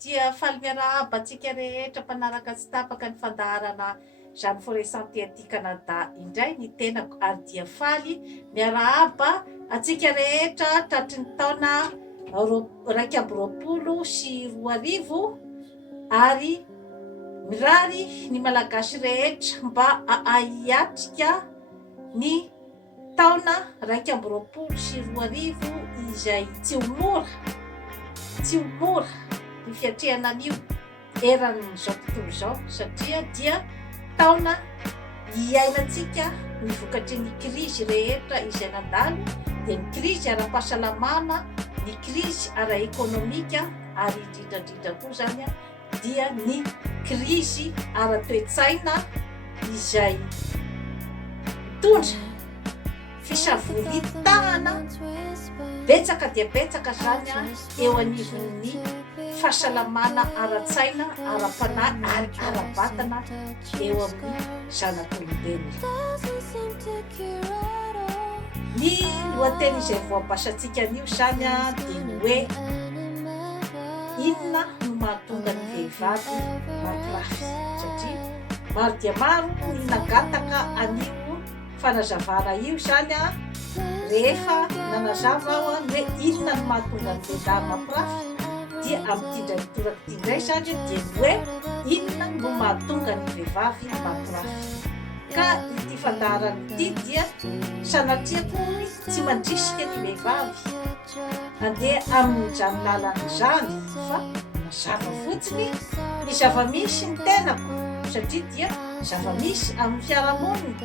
dia faly miarahaba antsika rehetra mpanaraka tsy tapaka ny fandaharana Jeanne Forest Santé aty Canada indray ny tenako ary dia faly miarahaba antsika rehetra tratry ny taona 2024 ary mirary ny malagasy rehetra mba ahiatrika ny taona 2024 izay tsy ho mora ny fiatrehana an'io eran'izao tontolo izao satria dia taona hiainantsika ny vokatry ny krizy rehetra izay nandalo dia ny krizy ara-pahasalamana, ny krizy ara-ekonomika ary indrindrandrindra koa zany dia ny krizy ara-toetsaina izay mitondra fisavoritahana betsaka dia betsaka zany eo anivon'ny fahasalamana ara-tsaina, ara-panahy ary ara-batana eo amin'ny zanak'olombelona. Ny lohateny izay voapasantsika an'io zany dia ny hoe inona no mahatonga ny vehivavy mampirafy satria maro dia maro ny nagataka an'io fanazavana io zany rehefa nanazava aho hoe inona no mahatonga ny vehivavy mampirafy dia amin'ity toraka ity indray zany dia ny hoe inona no mahatonga ny vehivavy mampirafy. Ka ity fandaharana ity dia sanatriako tsy mandrisika ny vehivavy andeha amin'izany lalan'izany fa mazava fotsiny ny zava-misy ny tenako satria dia zava-misy amin'ny fiarahamonina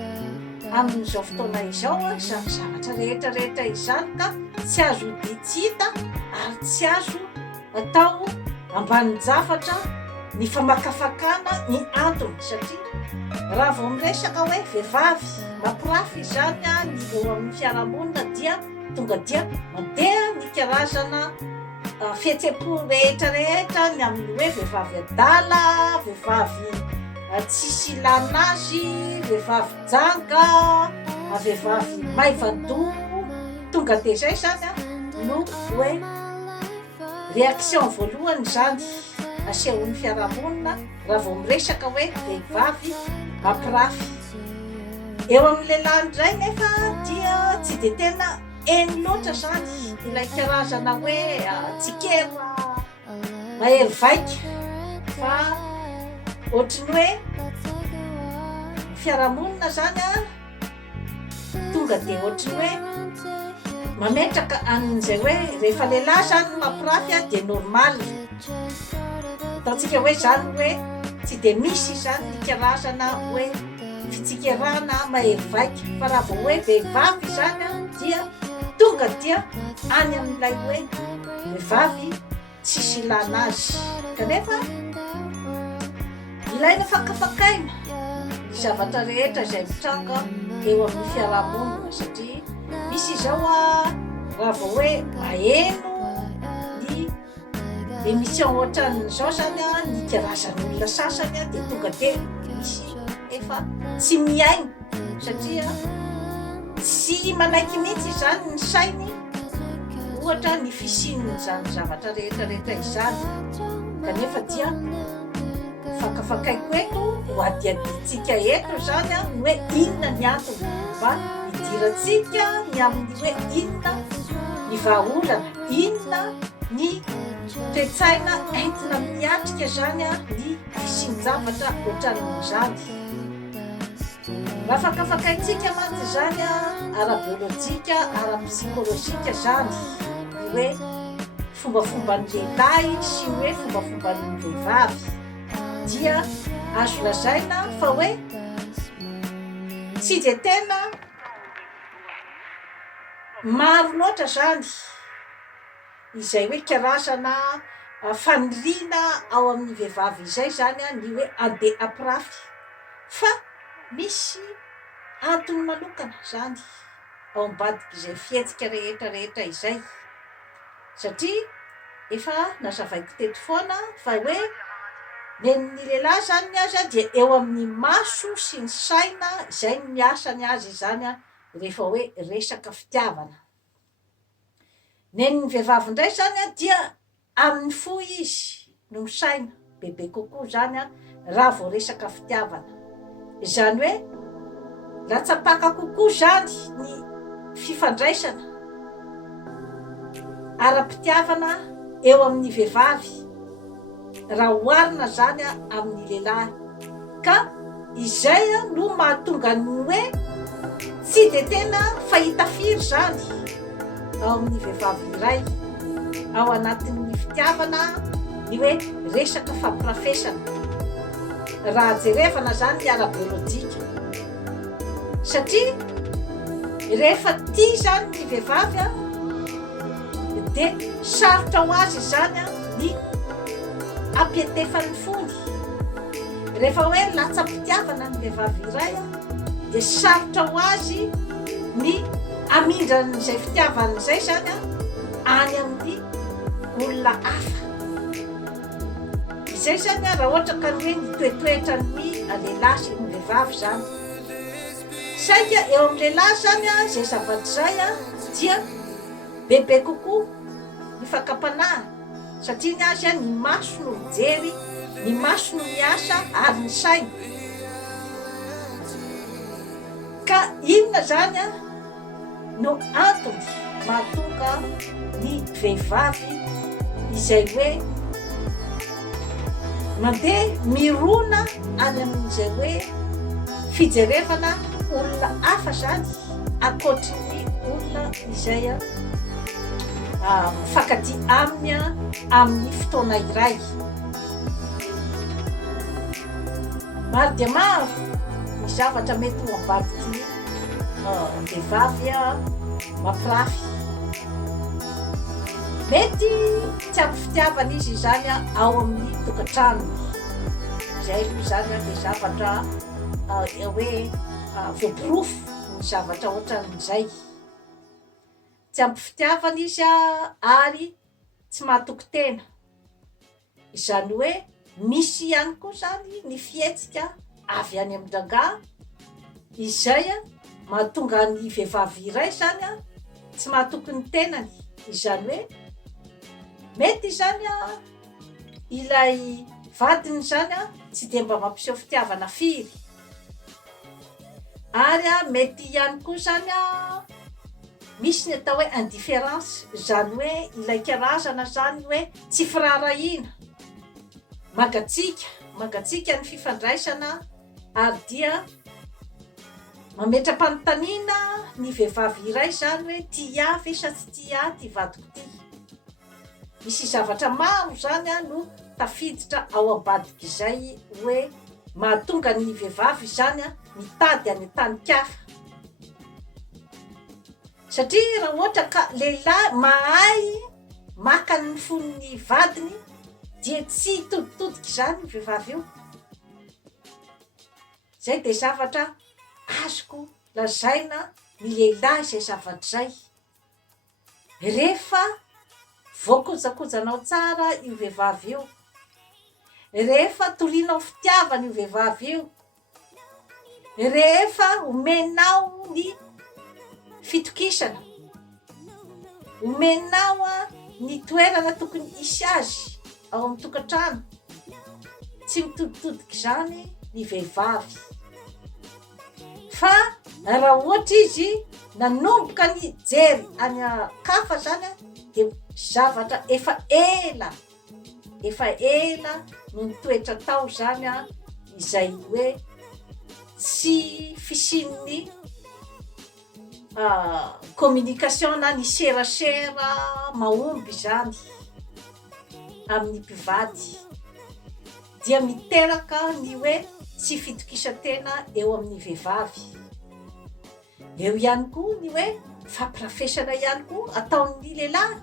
amin'izao fotoana izao izany zavatra rehetrarehetra izany ka tsy azo ditsita ary tsy azo atao ambanin-javatra ny famakafakana ny antony satria raha vao miresaka hoe vehivavy mampirafy izany ny eo amin'ny fiarahamonina dia tonga dia mandeha ny karazana fihetsem-po rehetrarehetra ny amin'ny hoe vehivavy adala, vehivavy tsisy ilàna azy, vehivavy janga, vehivavy maivan-doha, tonga dia zay zany no hoe reaction voalohany zany asehon'ny fiarahamonina raha vao miresaka hoe vehivavy mampirafy. Eo amin'ny lehilahy indray nefa dia tsy dia tena eny loatra zany ilay karazana hoe tsikera mahery vaika fa ohatriny hoe fiarahamonina zany tonga dia ohatriny hoe mametraka an'izay hoe rehefa lehilahy zany mampirafy dia normal ataontsika hoe zany hoe tsy dia misy zany ny karazana hoe fitsikerana mahery vaika fa raha vao hoe vehivavy zany dia tonga dia any amin'ilay hoe vehivavy tsisy ilàna azy kanefa ilaina fakafakaina ny zavatra rehetra izay mitranga eo amin'ny fiarahamonina satria misy izao raha vao hoe maheno ny émission ohatran'izao zany ny karazan'olona sasany dia tonga dia misy efa tsy miaina satria tsy manaiky mihitsy zany ny sainy ohatra ny fisian'izany zavatra rehetrarehetra izany kanefa dia fakafakaiko eto ho adiaditsika eto zany ny hoe inona ny antony mba hidirantsika ny amin'ny hoe inona ny vahaolana, inona ny toetsaina entina miatrika zany ny fisian-javatra ohatran'izany. Raha fakafakaintsika mantsy zany ara-biolojika, ara-psikolojika zany ny hoe fombafomban'ny lehilahy sy hoe fombafomban'ny vehivavy dia azo lazaina fa hoe tsy dia tena maro loatra zany izay hoe karazana faniriana ao amin'ny vehivavy izay zany ny hoe andeha hampirafy fa misy antony manokana zany ao ambadika izay fihetsika rehetrarehetra izay satria efa nazavaiko teto foana fa hoe nen'ny lehilahy zany ny azy dia eo amin'ny maso sy ny saina izay ny miasany azy zany rehefa hoe resaka fitiavana. Nen'ny vehivavy indray zany dia amin'ny fo izy no misaina bebe kokoa zany a raha vao resaka fitiavana. Zany hoe latsapaka kokoa zany ny fifandraisana ara-pitiavana eo amin'ny vehivavy raha oharina zany a amin'ny lehilahy, ka izay no mahatonga ny hoe tsy de tena fahita firy zany ao amin'ny vehivavy iray ao anatin'ny fitiavana ny hoe resaka fampirafesana raha jerevana zany ny ara-biolojika, satria rehefa tia zany ny vehivavy a de sarotra ho azy zany a ny ampietefany fony. Rehefa hoe latsa-pitiavana ny vehivavy iray a de sarotra ho azy ny amindra n'izay fitiavana izay zany a any amin'ny olona hafa. Izay zany a raha ohatra ka ny hoe ny toetoetra ny lehilahy sy ny vehivavy zany. Saika eo amin'ny lehilahy zany a zay zavatra zay a dia bebe kokoa ny fakapanahy, satria ny azy a ny maso no mijery, ny maso no miasa ary ny saina. Ka inona zany a no antony mahatonga ny vehivavy izay hoe mandeha mirona any amin'izay hoe fijerevana olona hafa zany ankoatry ny olona izay mifankatia aminy amin'ny fotoana iray. Maro dia maro ny zavatra mety ho ambadiky ny vehivavy mampirafy. Mety tsy ampy fitiavana izy zany ao amin'ny tokantrano. Izay zany le zavatra hoe voapirofo ny zavatra ohatran'izay. Tsy ampy fitiavana izy ary tsy mahatoky tena. Izany hoe misy ihany koa zany ny fihetsika avy any amin-drangah izay mahatonga ny vehivavy iray zany tsy mahatoky ny tenany. Izany hoe mety zany ilay vadiny zany tsy de mba mampiseho fitiavana firy, ary mety ihany koa zany misy ny atao hoe indifférence, zany hoe ilay karazana zany hoe tsy firarahina, mangatsika ny fifandraisana ary dia mametra-panontaniana ny vehivavy iray zany hoe tia ve sa tsy tia ty vadiko ty. Misy zavatra maro zany no tafiditra ao ambadiky izay hoe mahatonga ny vehivavy zany mitady any tany-kafa. Satria raha ohatra ka lehilahy mahay maka ny fon'ny vadiny dia tsy toditodiky zany ny vehivavy io. Zay de zavatra azoko lazaina ny lehilahy izay zavatra zay. Rehefa voakojakojanao tsara io vehivavy io, rehefa torianao fitiavana io vehivavy io, rehefa omenao ny fitokisana, omenao ny toerana tokony hisy azy ao amin'ny tokantrano, tsy mitoditodiky zany ny vehivavy. Fa raha ohatra izy nanomboka ny jery any kafa zany de zavatra efa ela no nitoetra tao zany izay hoe tsy fisian'ny communication na ny serasera mahomby zany amin'ny mpivady, dia miteraka ny hoe tsy fitokisantena eo amin'ny vehivavy. Eo ihany koa ny hoe fampirafesana ihany koa ataon'ny lehilahy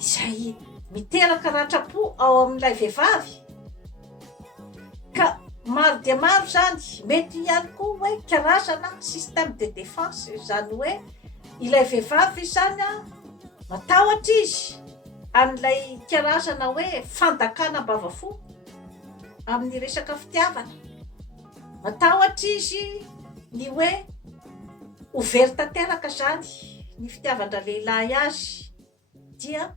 izay miteraka ratra-po ao amin'ilay vehivavy. Ka maro dia maro zany, mety ihany koa hoe karazana système de défense, zany hoe ilay vehivavy zany matahotra izy amin'ilay karazana hoe fandakana bavafo amin'ny resaka fitiavana. Matahotra izy ny hoe ouvert tanteraka zany ny fitiavana lehilahy azy, dia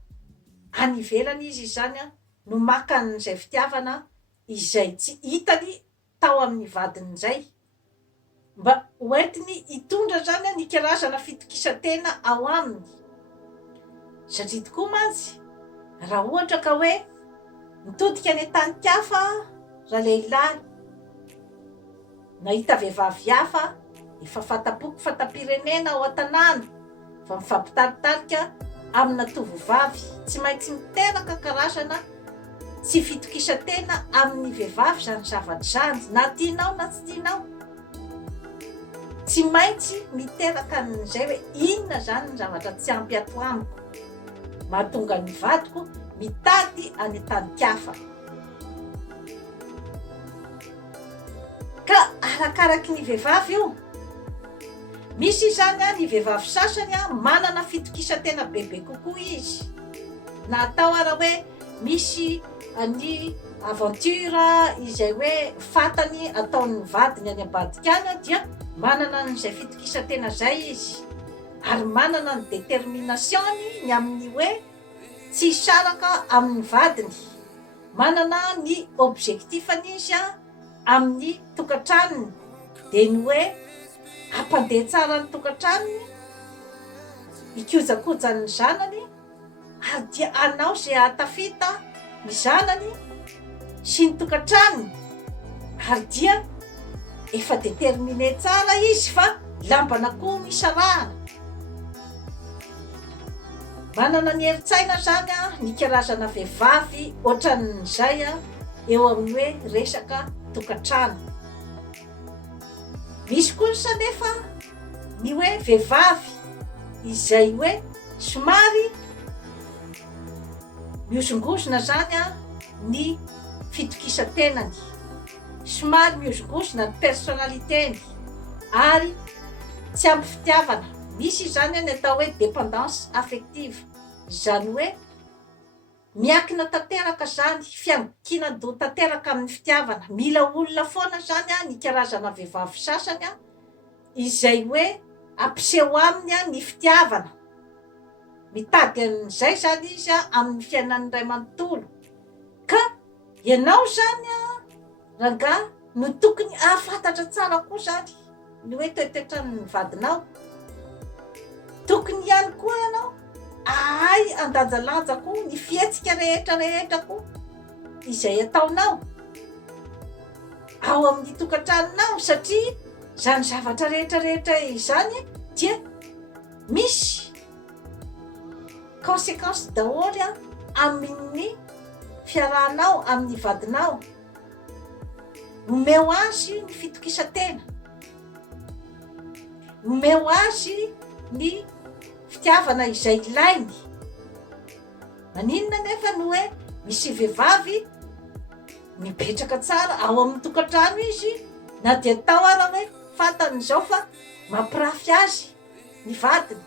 any ivelany izy zany no makan'izay fitiavana izay tsy hitany tao amin'ny vadiny izay, mba hoentiny hitondra zany ny karazana fitokisantena ao aminy. Satria tokoa mantsy raha ohatra ka hoe mitodika any an-tany-kafa raha lehilahy nahita vehivavy hafa efa fatapoky fatam-pirenena ao an-tanàna fa mifampitaritarika amina tovovavy, tsy maintsy miteraka karazana tsy fitokisantena amin'ny vehivavy zany zavatra zany, na tianao na tsy tianao, tsy maintsy miteraka an'izay hoe inona zany ny zavatra tsy ampy ato amiko, mahatonga ny vadiko mitady any an-tany-kafa. Ka arakaraky ny vehivavy io, misy zany ny vehivavy sasany manana fitokisantena bebe kokoa izy, na atao ara hoe misy ny aventure izay hoe fatany ataon'ny vadiny any ambadika any dia manana n'izay fitokisantena zay izy, ary manana ny détermination-ny ny amin'ny hoe tsy hisaraka amin'ny vadiny, manana ny objectif-any izy amin'ny tokantranony, dia ny hoe hampandeha tsara ny tokantranony, hikojakojany zanany, ary dia anao zay ahatafita ny zanany sy ny tokantranony, ary dia efa déterminé tsara izy fa lambana koa misarahana. Manana ny herin-tsaina zany ny karazana vehivavy ohatran'izay eo amin'ny hoe resaka tokantrano. Misy kosa nefa ny hoe vehivavy izay hoe somary miosongosona zany ny fitokisantenany, somary miosongosona ny personnalitény, ary tsy ampy fitiavana. Misy zany ny atao hoe dépendance affective, zany hoe miakina tanteraka zany, fiankinan-do tanteraka amin'ny fitiavana. Mila olona foana zany ny karazana vehivavy sasany izay hoe ampiseho aminy ny fitiavana, mitady an'izay zany izy amin'ny fiainan'ny ray manontolo. Ka ianao zany rangahy no tokony ahafantatra tsara koa zany ny hoe toetoetran'ny vadinao. Tokony ihany koa ianao ahay andanjalanja koa ny fihetsika rehetra koa izay ataonao ao amin'ny tokantranonao, satria zany zavatra rehetra izany dia misy conséquence daholo amin'ny fiarahanao amin'ny vadinao. Omeo azy ny fitokisantena, omeo azy ny fitiavana izay ilainy. Maninona nefa no hoe misy vehivavy mipetraka tsara ao amin'ny tokantrano izy, na dia tao ara hoe fantan'izao fa mampirafy azy ny vadiny,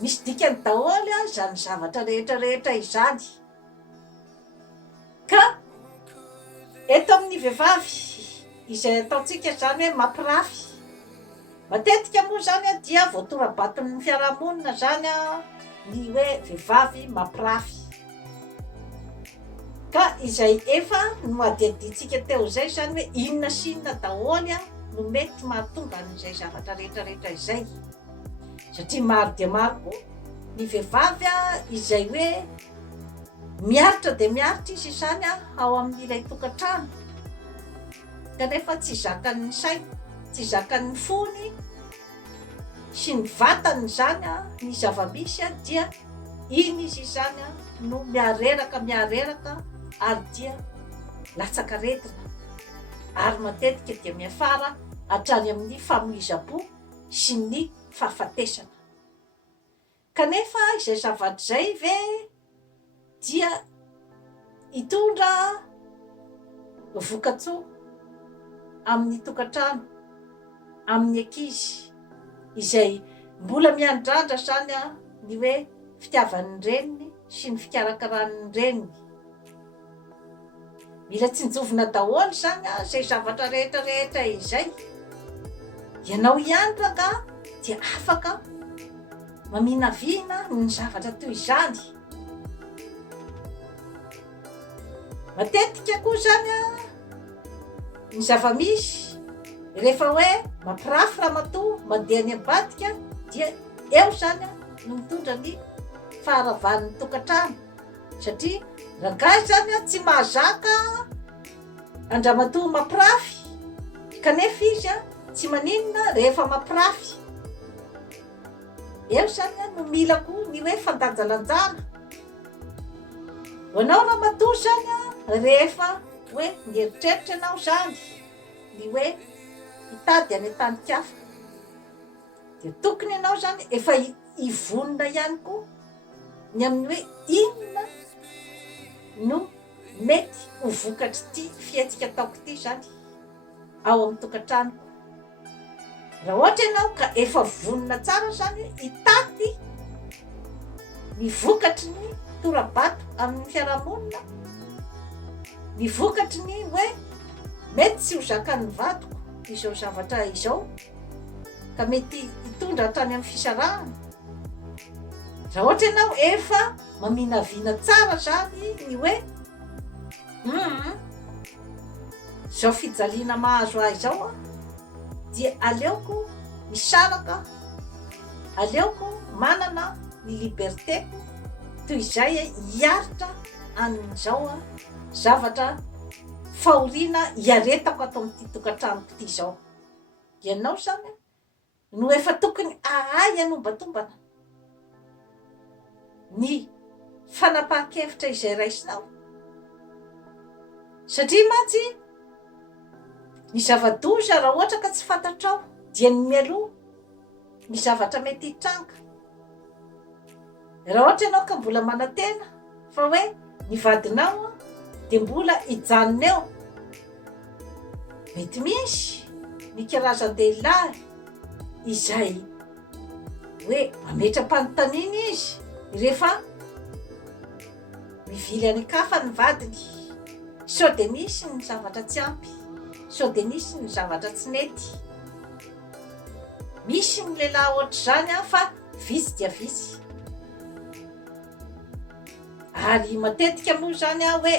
misy dikany daholo zany zavatra rehetra izany. Ka eto amin'ny vehivavy izay ataontsika zany hoe mampirafy, matetika moa zany dia voatorabatin'ny fiarahamonina zany ny hoe vehivavy mampirafy. Ka izay efa no adiadintsika teo zay zany hoe inona sy inona daholo no mety mahatonga an'izay zavatra rehetra izay. Satria maro dia maro koa ny vehivavy izay hoe miaritra dia miaritra izy zany ao amin'ilay tokantrano, kanefa tsy zakan'ny sainy, tsy zakan'ny fony sy ny vatany zany ny zava-misy dia iny izy zany no miareraka ary dia latsakaretina, ary matetika dia miafara hatrany amin'ny famoiza-po sy ny fahafatesana. Kanefa izay zavatra zay ve dia hitondra vokatsoa amin'ny tokantrano, amin'ny ankizy izay mbola miandrandra zany ny hoe fitiavan'ny reniny sy ny fikarakarany reniny. Mila tsinjovina daholo zany zay zavatra rehetra izay. Ianao ihany rangahy dia afaka maminavina ny zavatra toy izany. matetika koa zany ny zava-misy rehefa hoe mampirafy ramatoa mandeha ny ambadika dia eo zany no mitondra ny faharavan'ny tokantrano satria rangahy zany tsy mahazaka andramatoa mampirafy kanefa izy tsy maninona rehefa mampirafy eo zany no mila koa ny hoe fandanjalanjana hoanao ramatoa zany rehefa hoe mieritreritra ianao zany ny hoe hitady any an-tany-kafa dia tokony ianao zany efa hivonona ihany koa ny amin'ny hoe inona no mety ho vokatry ty fietsika ataoko ty zany ao amin'ny tokantranoko raha ohatra ianao ka efa vonona tsara zany hitady ny vokatry ny torabato amin'ny fiarahamonina ny vokatry ny hoe mety tsy ho zakan'ny vadiko izao zavatra izao ka mety hitondra hatrany amin'ny fisarahana raha ohatra ianao efa maminaviana tsara zany ny hoe zao fijaliana mahazo ahy zao dia aleoko misaraka aleoko manana ny libertéko toy izay hiaritra amin'izao zavatra fahoriana hiaretako ato amin'ity tokantranoko ty zao ianao zany no efa tokony ahay anombantombana ny fanapahan-kevitra izay raisinao satria mantsy ny zava-doza raha ohatra ka tsy fantatrao dia ny mialoha ny zavatra mety hitranga raha ohatra ianao ka mbola manantena fa hoe ny vadinao dia mbola hijanona eo mety misy ny karazan-dehilahy izay hoe mametram-panontaniana izy rehefa mivily any kafa ny vadiny sao dia misy ny zavatra tsy ampy sao dia misy ny zavatra tsy mety misy ny lehilahy ohatra zany fa visy dia visy ary matetika moa zany hoe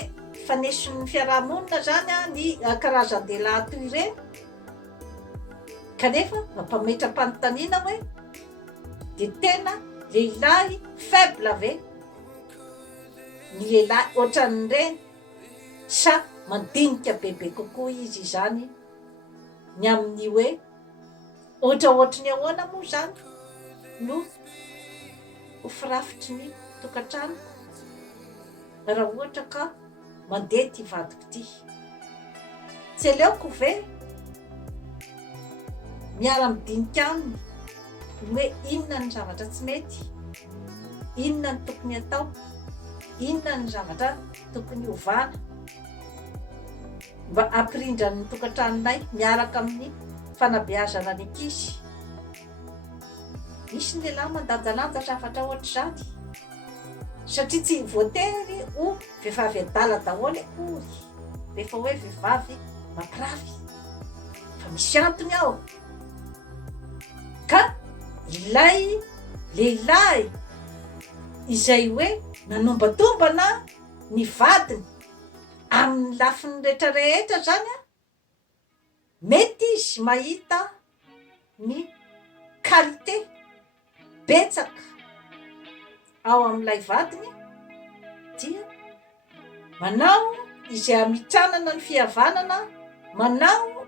faneson'ny fiarahamonina zany ny karazan-dehilahy toy ireny kanefa mampametram-panontaniana hoe dia tena lehilahy faible ve ny lehilahy ohatran'ireny sa mandinika bebe kokoa izy zany ny amin'ny hoe ohatraohatry ny ahoana moa zany no ho firafitry ny tokantranoko raha ohatra ka mandeha ty vadiko ty tsy aleoko ve miara-midinika aminy hoe inona ny zavatra tsy mety inona ny tokony atao inona ny zavatra tokony hovana mba ampirindra ny tokantranonay miaraka amin'ny fanabeazana ny ankizy misy ny lehilahy mandanjalanja zavatra ohatra zany satria tsy voatery ho vehivavy adala daholo ory rehefa hoe vehivavy mampirafy fa misy antony ao ka ilay lehilahy izay hoe nanombatombana ny vadiny amin'ny lafiny rehetrarehetra zany mety izy mahita ny qualité betsaka ao amin'ilay vadiny dia manao izay amitranana ny fihavanana manao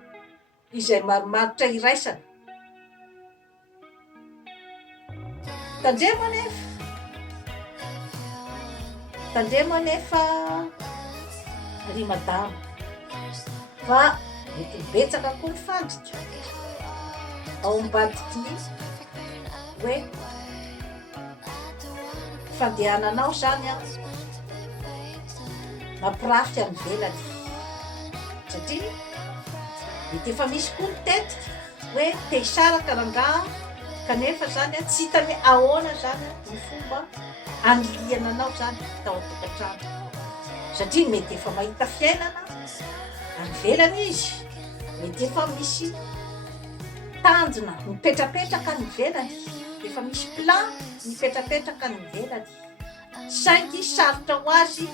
izay marimaritra iraisana tandremo anefa ry madama fa mety betsaka koa ny fandrika ao ambadiky ny hoe fandehananao zany mampirafy amin'ny velany satria mety efa misy koa ny tetika hoe te hisaraka rangaha kanefa zany tsy hitany ahoana zany ny fomba aniliana anao zany tao an-tokantrano satria mety efa mahita fiainana any velany izy mety efa misy tanjona mipetrapetraka ny velany efa misy plan mipetrapetraka ny velany saingy sarotra ho azy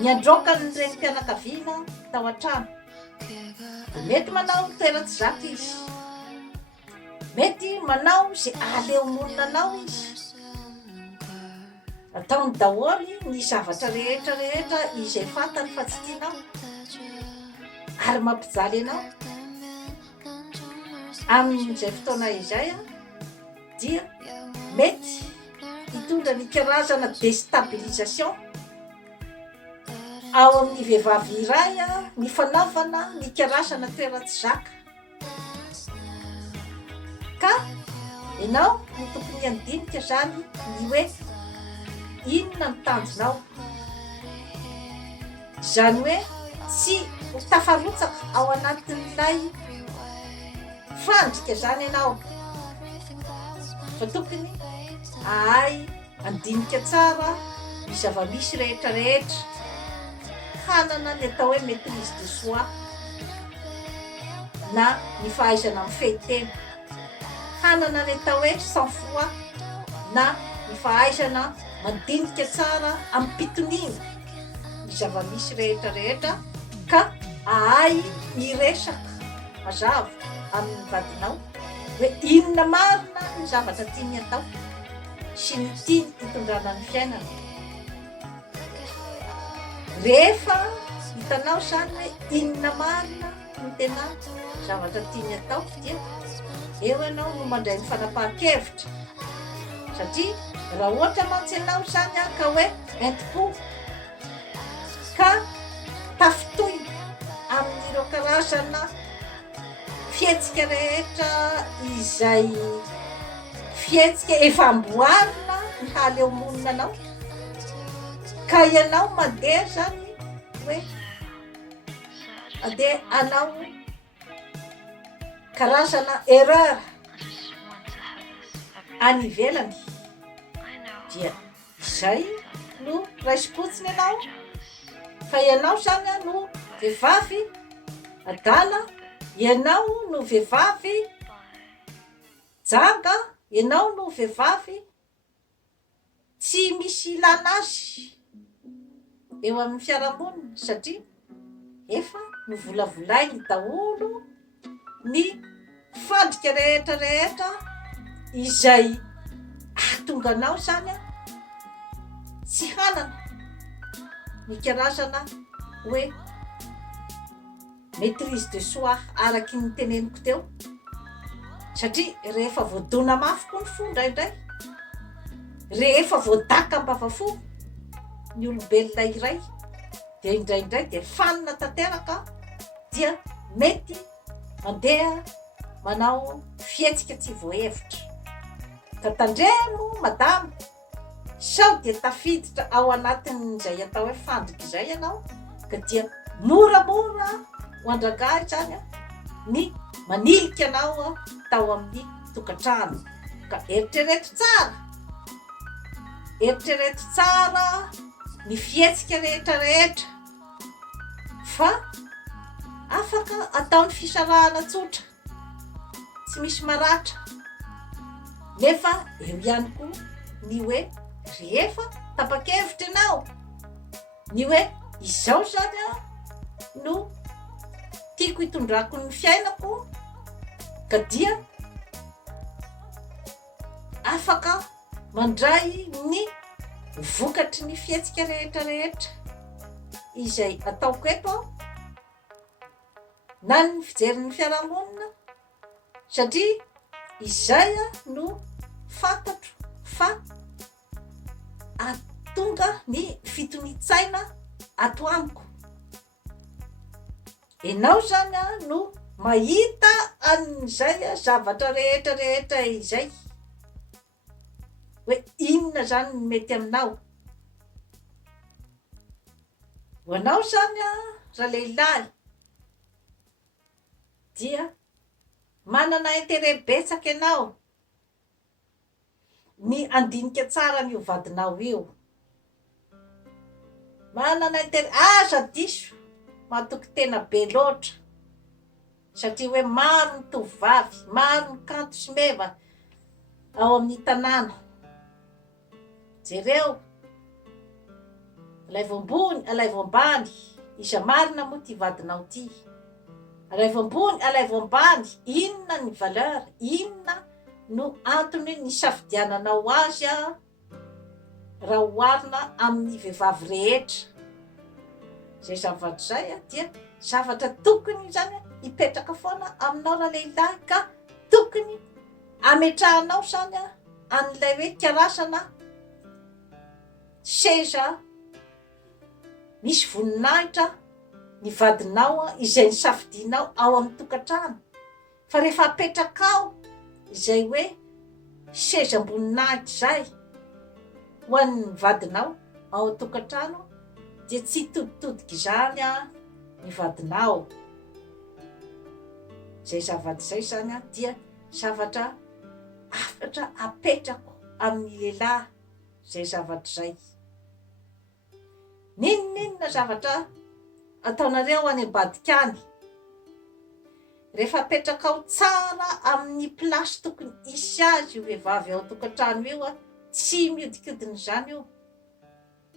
niandroaka nyireny mpianakaviana tao an-trano. Mety manao toeratsy zaka izy, mety manao zay aleomonina izy, ataony daholy ny zavatra rehetra izay fantany fa tsy tianao ary mampijaly anao. Amin'izay fotoana izay dia mety hitondra ny karazana déstabilisation ao amin'ny vehivavy iray ny fanaovana ny karasana toeratsy zaka. Ka ianao no tokony andinika zany ny hoe inona ny tanjonao, zany hoe tsy ho tafarotsaka ao anatin'ilay fandrika zany ianao, fa tokony ahay andinika tsara ny zava-misy rehetrarehetra, hanana ny atao hoe maîtrise de soi na ny fahaizana mifehy tena, hanana ny atao hoe sang-froid na ny fahaizana mandinika tsara amin'ny pitoniana ny zava-misy rehetrarehetra, ka ahay miresaka mazava amin'ny vadinao hoe inona marina ny zavatra tiany atao sy ny tiany hitondrana ny fiainana. Rehefa hitanao zany hoe inona marina no tena zavatra tiany atao dia eo ianao no mandray ny fanapahan-kevitra, satria raha ohatra mantsy ianao zany ka hoe enti-po ka tafitoy amin'ireo karazana fihetsika rehetra izay fihetsika efa amboarina ny haleomonina anao, ka ianao mandeha zany hoe andeha anao karazana erreur any ivelany, dia izay no raisi-potsiny ianao fa ianao zany no vehivavy adala, ianao no vehivavy janga, ianao no vehivavy tsy misy ilana azy eo amin'ny fiarahamonina, satria efa novolavolainy daholo ny fandrika rehetrarehetra izay ahatonga anao zany tsy hanana ny karazana hoe maîtrise de soi araky ny teneniko teo, satria rehefa voadona mafy koa ny fo indraindray, rehefa voadaka ambavafo ny olombelona iray dia indraindray dia fanina tanteraka, dia mety mandeha manao fihetsika tsy voahevitra. Ka tandremo madama, sao dia tafiditra ao anatin'izay atao hoe fandrika izay ianao, ka dia moramora ho andragahy zany ny manilika anao tao amin'ny tokantrano. Ka eritrereto tsara ny fihetsika rehetrarehetra, fa afaka ataony fisarahana tsotra, tsy misy maratra, nefa eo ihany koa ny hoe rehefa tapa-kevitra ianao ny hoe izao zany no tiako hitondrako ny fiainako, ka dia afaka mandray ny vokatry ny fihetsika rehetrarehetra izay ataoko eto na ny fijerin'ny fiarahamonina, satria izay no fantatro fa atonga ny fitonitsaina ato amiko. Ianao zany no mahita an'izay zavatra rehetrarehetra izay hoe inona zany no mety aminao. Ho anao zany raha lehilahy dia manana intérêt betsaka ianao ny andinika tsara ny vadinao io, manana intérêt aza diso matoky tena be loatra, satria hoe maro ny tovovavy, maro ny kanto sy meva ao amin'ny tanàna. Jereo alaivo ambony alaivo ambany, iza marina moa ty vadinao ty, alaivo ambony alaivo ambany, inona ny valeur, inona no antony ny safidiananao azy a raha oharina amin'ny vehivavy rehetra. Zay zavatra zay a dia zavatra tokony zany hipetraka foana aminao raha lehilahy, ka tokony ametrahanao zany a an'ilay hoe karasana seza misy voninahitra ny vadinao izay nisafidinao ao amin'ny tokantrano. Fa rehefa apetraka ao izay hoe seza amboninahitra zay ho an'ny vadinao ao an-tokantrano dia tsy toditodika izany a ny vadinao. Zay zavatra zay zany a dia zavatra afatra apetrako amin'ny lehilahy. Zay zavatra zay. Ninona zavatra ataonareo any ambadikany rehefa apetraka ao tsara amin'ny plasy tokony isy azy io vehivavy ao tokantrano io a, tsy miodikodina zany io,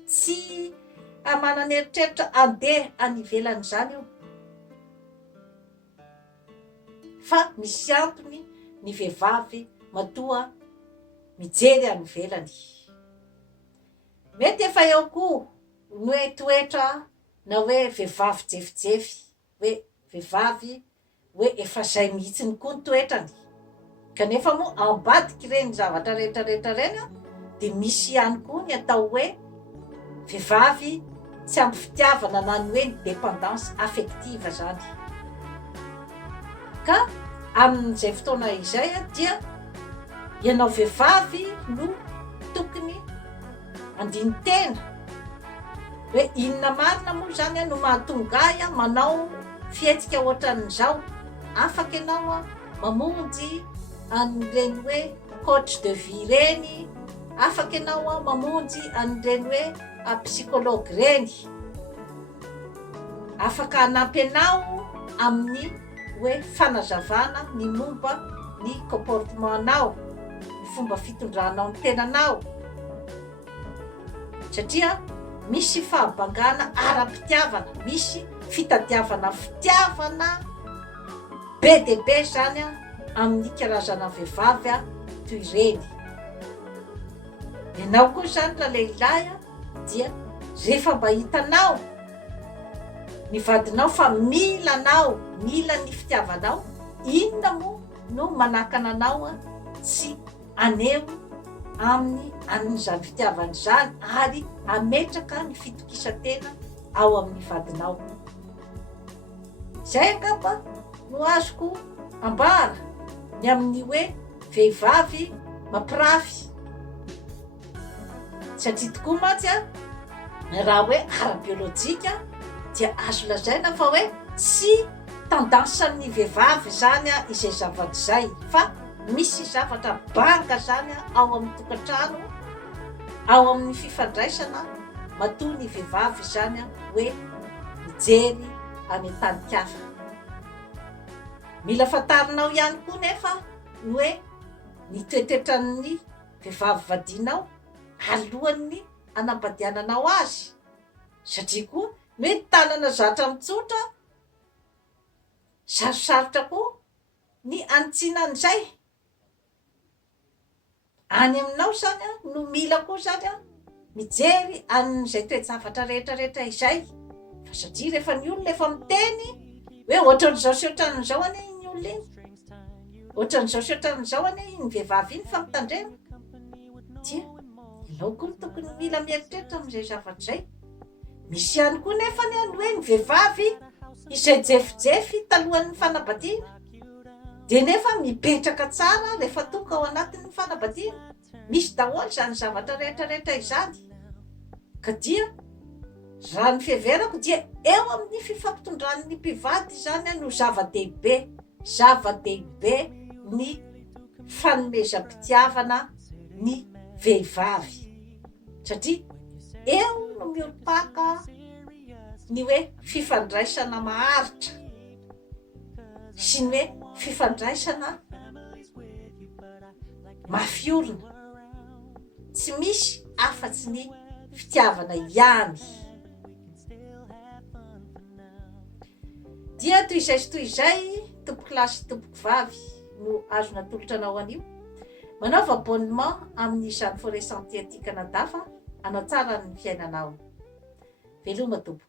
tsy manana eritreritra andeha any ivelan'izany io, fa misy antony ny vehivavy matoa mijery any ivelany. Mety efa eo koa ny hoe toetra na hoe vehivavy jefijefy, hoe vehivavy hoe efa zay mihitsiny koa ny toetrany, kanefa moa ambadiky reny zavatra rehetrarehetra reny a dia misy ihany koa ny atao hoe vehivavy tsy ampy fitiavana na ny hoe ny dépendance affective zany. Ka amin'izay fotoana izay a dia ianao vehivavy no tokony andiny tena hoe inona marina moa zany no mahatonga ahy manao fihetsika ohatran'izao. Afaka ianao a mamonjy an'ireny hoe coach de vie reny, afaka ianao a mamonjy an'ireny hoe psychologue reny, afaka anampy anao amin'ny hoe fanazavana ny momba ny comportementanao, ny fomba fitondranao ny tenanao, satria misy fahabangana ara-pitiavana, misy fitadiavana fitiavana be dia be zany a amin'ny karazana vehivavy a toy ireny. Ianao koa zany raha lehilahy a dia rehefa mba hitanao ny vadinao fa mila anao, mila ny fitiavanao, inona moa no manakana anao a tsy aneo amin'ny an'izany fitiavana izany ary ametraka ny fitokisantena ao amin'ny vadinao. Zay angamba no azoko ambara ny amin'ny hoe vehivavy mampirafy, satria tokoa mantsy a raha hoe ara-biolojika dia azo lazaina fa hoe tsy tendansan'ny vehivavy zany a izay zavatra zay, fa misy zavatra banga zany ao amin'ny tokantrano, ao amin'ny fifandraisana matoa ny vehivavy zany hoe mijery any an-tany-kafa. Mila fantarinao ihany koa nefa ny hoe ny toetetran'ny vehivavy vadinao alohan'ny anambadiananao azy, satria koa mety tanana zatra mitsotra sarosarotra koa ny anitsinan'izay. Any aminao zany a no mila koa zany a mijery an'izay toe-javatra rehetrarehetra izay, fa satria rehefa ny olona efa miteny hoe ohatran'izao sy ohatran'izao anie iny olona iny, ohatran'izao sy ohatran'izao anie iny vehivavy iny fa mitandrema, dia ianao koa tokony mila mieritreritra amin'izay zavatra zay. Misy ihany koa nefa ny hoe ny vehivavy izay jefijefy talohan'ny fanambadiana dia nefa mipetraka tsara rehefa tonga ao anatin'ny fanambadiana, misy daholo zany zavatra rehetrarehetra izany. Ka dia raha ny fiheverako dia eo amin'ny fifampitondran'ny mpivady zany no zava-dehibe, zava-dehibe ny fanomezam-pitiavana ny vehivavy, satria eo no miolopaka ny hoe fifandraisana maharitra sy ny hoe fifandraisana mafiorina, tsy misy afa-tsy ny fitiavana ihany. dia toy izay sy toy izay tompoky lahy sy tompoky vavy no azona tolotra anao anio. Manaova abonnement amin'izany forêt sentier tika nadafa hanatsara ny fiainanao. Veloma tompo.